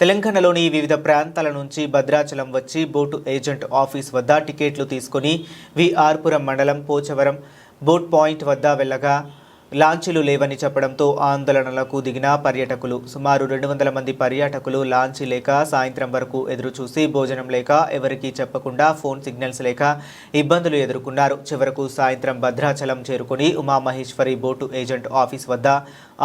తెలంగాణలోని వివిధ ప్రాంతాల నుంచి భద్రాచలం వచ్చి బోటు ఏజెంట్ ఆఫీస్ వద్ద టికెట్లు తీసుకుని విఆర్పురం మండలం పోచవరం బోట్ పాయింట్ వద్ద వెళ్ళగా లాంచీలు లేవని చెప్పడంతో ఆందోళనలకు దిగిన పర్యాటకులు. సుమారు రెండు వందల మంది పర్యాటకులు లాంచీ లేక సాయంత్రం వరకు ఎదురుచూసి భోజనం లేక ఎవరికీ చెప్పకుండా ఫోన్ సిగ్నల్స్ లేక ఇబ్బందులు ఎదుర్కొన్నారు. చివరకు సాయంత్రం భద్రాచలం చేరుకుని ఉమామహేశ్వరి బోటు ఏజెంట్ ఆఫీస్ వద్ద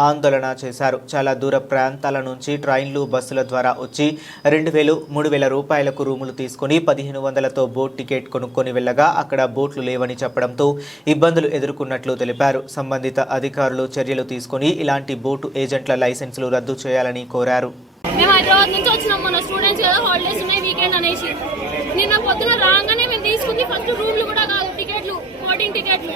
ఆందోళన చేశారు. చాలా దూర ప్రాంతాల నుంచి ట్రైన్లు బస్సుల ద్వారా వచ్చి రెండు వేలు మూడు వేల రూపాయలకు రూములు తీసుకుని పదిహేను వందలతో బోట్ టికెట్ కొనుక్కొని వెళ్ళగా అక్కడ బోట్లు లేవని చెప్పడంతో ఇబ్బందులు ఎదుర్కొన్నట్లు తెలిపారు. సంబంధిత అధికారులు చర్యలు తీసుకుని ఇలాంటి బోటు ఏజెంట్ల లైసెన్సులు రద్దు చేయాలని కోరారు. మేము హైదరాబాద్ నుంచి వచ్చినాం. మన స్టూడెంట్స్ కదా హాలిడేస్ ఉన్నాయి వీకెండ్ అనేసి. నిన్న పొద్దున రాగానే మేము తీసుకుంది ఫస్ట్ రూమ్లు కూడా కాదు టికెట్లు బోర్డింగ్ టికెట్లు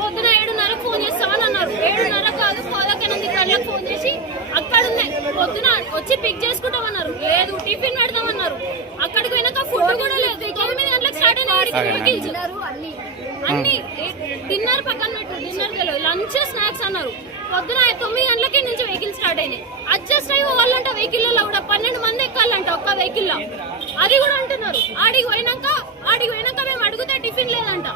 పొద్దున ఏడున్నరకు ఫోన్ చేస్తామని అన్నారు. ఏడున్నర కాదు పదకొండు గంటలకు ఫోన్ చేసి అక్కడ ఉన్నాయి పొద్దున వచ్చి పిక్ చేసుకుంటామన్నారు. లేదు టిఫిన్ పెడతామన్నారు. అక్కడికి పోయినాక ఫుడ్ కూడా లేదు. తొమ్మిది గంటలకు స్టార్ట్ అన్ని. డిన్నర్ పక్కన పెట్టు డిన్నర్ తెలియదు లంచ్ స్నాక్స్ అన్నారు. పొద్దున తొమ్మిది గంటలకి నుంచి వెహికల్ స్టార్ట్ అయినాయి. అడ్జస్ట్ అయ్యి వాళ్ళంట వెహికల్లో కూడా. పన్నెండు మంది ఎక్కాలంట ఒక్క వెహికల్లో అది కూడా అంటున్నారు. ఆడికి పోయినాక ఆడికి పోయినాక మేము అడిగితే టిఫిన్ లేదంట.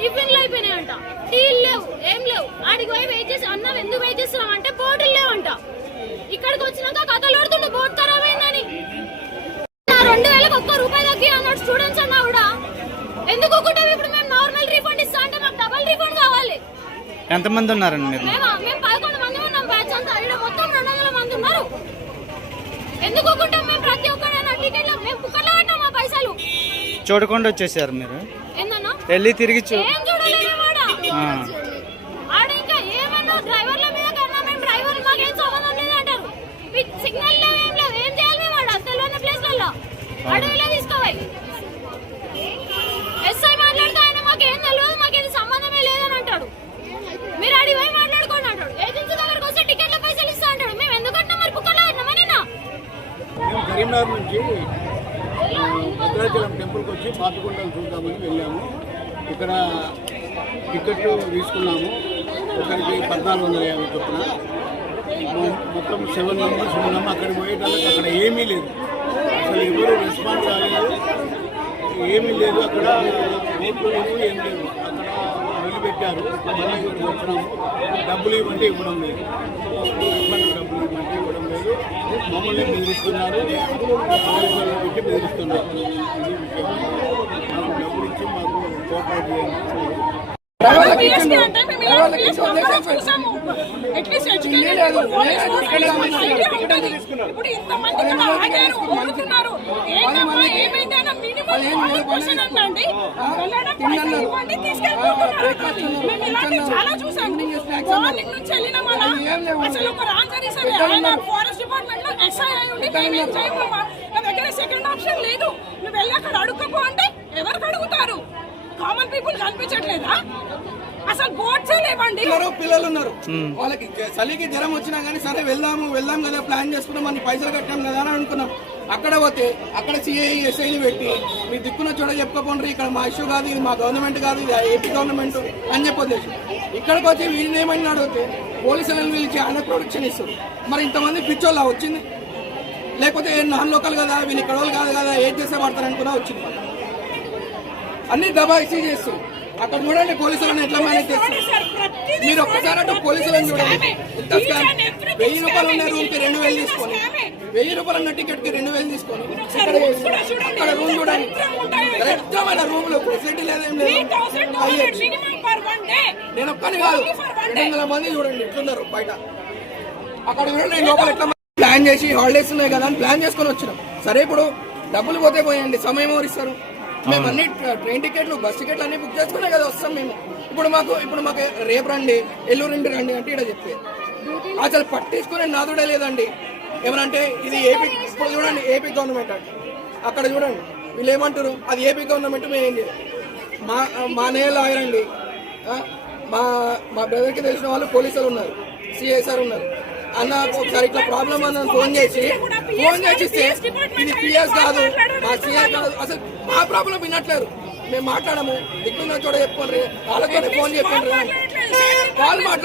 టిఫిన్లు అయిపోయినాయంట. టీలు లేవు ఏం లేవు. ఆడికి పోయి వెయిట్ చేసి అన్నం ఎందుకు వెయిట్ చేస్తున్నాం అంటే బోటులు లేవంట. ఇక్కడికి వచ్చినాక కథలు పడుతుండే బోట్ ఖరాబ్ అయిందని రెండు వేలకు ఒక్క రూపాయి తగ్గి అన్నాడు స్టూడెంట్స్ ఎందుకు ఇప్పుడు మేము నార్మల్ రీఫండ్ ఇస్తా అంటే మాకు డబల్ రీఫండ్ కావాలి. ఎంతమంది ఉన్నారండి మీరు? మేము? మేము పదకొండు మంది ఉన్నాం బ్యాచ్ అంతా. ఇక్కడ మొత్తం రెండు వందల మంది ఉన్నారు. ఎందుకు మేము ప్రతి ఒక్కరైనా టికెట్ మేము కుక్కర్లో మా పైసలు. చూడకుండా వచ్చేసారు మీరు. వెళ్ళి తిరిగి చూ ఏం చూడలేదు వాడ ఆ. ఆడ ఇంకా ఏమన్నా డ్రైవర్ల మీద కన్నా మేము డ్రైవర్ మాకు ఏం సంబంధం లేదు అంటారు సిగ్నల్ లేవు ఏం లేవు ఏం చేయాలి మేము ఆడ తెలియని ప్లేస్లలో అడవిలో తీసుకోవాలి ఎస్ఐ మాట్లాడితే ఆయన మాకు ఏం తెలియదు మాకు ఇది సంబంధమే లేదని అంటాడు మీరు అడిగి పోయి మాట్లాడుకోండి అంటాడు ఏజెన్సీ దగ్గరకు వస్తే టికెట్ల పైసలు ఇస్తా అంటాడు మేము ఎందుకు కట్టినా మరి బుక్కలో కట్టినామనేనా మేము నుంచి భద్రాచలం టెంపుల్కి వచ్చి పాపికొండలు చూద్దామని వెళ్ళాము. ఇక్కడ టికెట్లు తీసుకున్నాము. ఒకరికి పద్నాలుగు వందల యాభై చొప్పున మొత్తం సెవెన్ మెంబర్స్ ఉన్నాము అక్కడికి పోయేటప్పుడు అక్కడ ఏమీ లేదు. అసలు ఎవరు రెస్పాన్స్ కాలేదు ఏమీ లేదు. అక్కడ ఓట్లు లేవు ఏం లేవు ఇక్కడికి వచ్చినాము డబ్బులు ఇవ్వంటే ఇవ్వడం లేదు. ఇవ్వండి డబ్బులు ఇవ్వంటే ఇవ్వడం లేదు. మమ్మల్ని బెదిరిస్తున్నారు. పెట్టి బెదిరిస్తున్నారు. మాకు డబ్బులు ఇచ్చి మాకు కోఆపరేట్ చేయండి. ఇప్పుడు ఇంతమంది ఆగారు, ఊరుకున్నారు. ఏంటమ్మా, అనండి. వెళ్ళడం పైసలు ఇవ్వండి, తీసుకెళ్ళిపోతున్నారు. మేము చాలా చూసాము. నుంచి వెళ్ళిన మన అసలు ఒక రాంజరీ సరే ఆయన ఫారెస్ట్ డిపార్ట్మెంట్లో ఎస్ఐ అయి ఉండి మేమేం చేయమమ్మా నా దగ్గర సెకండ్ ఆప్షన్ లేదు నువ్వు వెళ్ళి అక్కడ అడుక్కపో అంటే ఎవరికి అడుగుతారు కామన్ పీపుల్ కనిపించట్లేదా అసలు బోట్సే పిల్లలు పిల్లలు ఉన్నారు. వాళ్ళకి చలికి జ్వరం వచ్చినా కానీ సరే వెళ్దాము వెళ్దాం కదా ప్లాన్ చేసుకున్నాం మన పైసలు కట్టాం కదా అని అనుకున్నాం. అక్కడ పోతే అక్కడ సిఐ ఎస్ఐని పెట్టి మీ దిక్కున చోట చెప్పుకోపోండి ఇక్కడ మా ఇష్యూ కాదు ఇది మా గవర్నమెంట్ కాదు ఇది ఏపీ గవర్నమెంట్ అని చెప్పొద్దేసి ఇక్కడికి వచ్చి వీళ్ళని ఏమని అడిగితే పోలీసులను పిలిచి ఆయన ప్రొటెక్షన్ ఇస్తారు. మరి ఇంతమంది పిచ్చోళ్ళ వచ్చింది? లేకపోతే నాన్ లోకల్ కదా వీళ్ళు ఇక్కడ వాళ్ళు కాదు కదా ఏం చేస్తే పడతారు అనుకున్నా వచ్చింది. అన్ని దబాయిసీ చేస్తారు. అక్కడ చూడండి పోలీసులను ఎట్లా మేనేజ్ చేస్తారు మీరు ఒక్కసారి అటు పోలీసులను చూడండి. వెయ్యి రూపాయలు ఉన్న రూమ్కి రెండు వేలు తీసుకొని. వెయ్యి రూపాయలు ఉన్న టికెట్కి రెండు వేలు తీసుకొని. అక్కడ రూమ్ చూడండి. దరిద్రమైన రూమ్లో ఫెసిలిటీ లేదేం లేదు. నేను ఒక్కని కాదు. రెండు వందల మంది చూడండి ఎట్లున్నారు బయట. అక్కడ చూడండి లోపల ఎట్లా ప్లాన్ చేసి హాలిడేస్ ఉన్నాయి కదా అని ప్లాన్ చేసుకొని వచ్చినాం. సరే ఇప్పుడు డబ్బులు పోతే పోయండి. సమయం ఎవరు ఇస్తారు? మేము అన్ని ట్రైన్ టికెట్లు బస్ టికెట్లు అన్ని బుక్ చేసుకునే కదా వస్తాం మేము. ఇప్పుడు మాకు ఇప్పుడు మాకు రేపు రండి ఎల్లుండి రండి అంటే ఇక్కడ చెప్పే. అసలు పట్టించుకునే నాదుడే లేదండి. ఏమనంటే ఇది ఏపీ ఇప్పుడు చూడండి ఏపీ గవర్నమెంట్ అంటే అక్కడ చూడండి వీళ్ళు ఏమంటారు అది ఏపీ గవర్నమెంట్ మేము ఏం చేయాలి మా మా నేల ఆ, మా మా బ్రదర్కి తెలిసిన వాళ్ళు పోలీసులు ఉన్నారు సిఐ సార్ ఉన్నారు. అన్న ఒకసారి ఇట్లా ప్రాబ్లం అన్న ఫోన్ చేసి ఫోన్ చేసిస్తే ఇది పిఎస్ కాదు. మా సిఐ కాదు. అసలు మా ప్రాబ్లం వినట్లేరు. మేము మాట్లాడము. దిక్కున్న చోట చెప్పుకోండి. వాళ్ళతో ఫోన్ చెప్పండి వాళ్ళు మాట్లాడ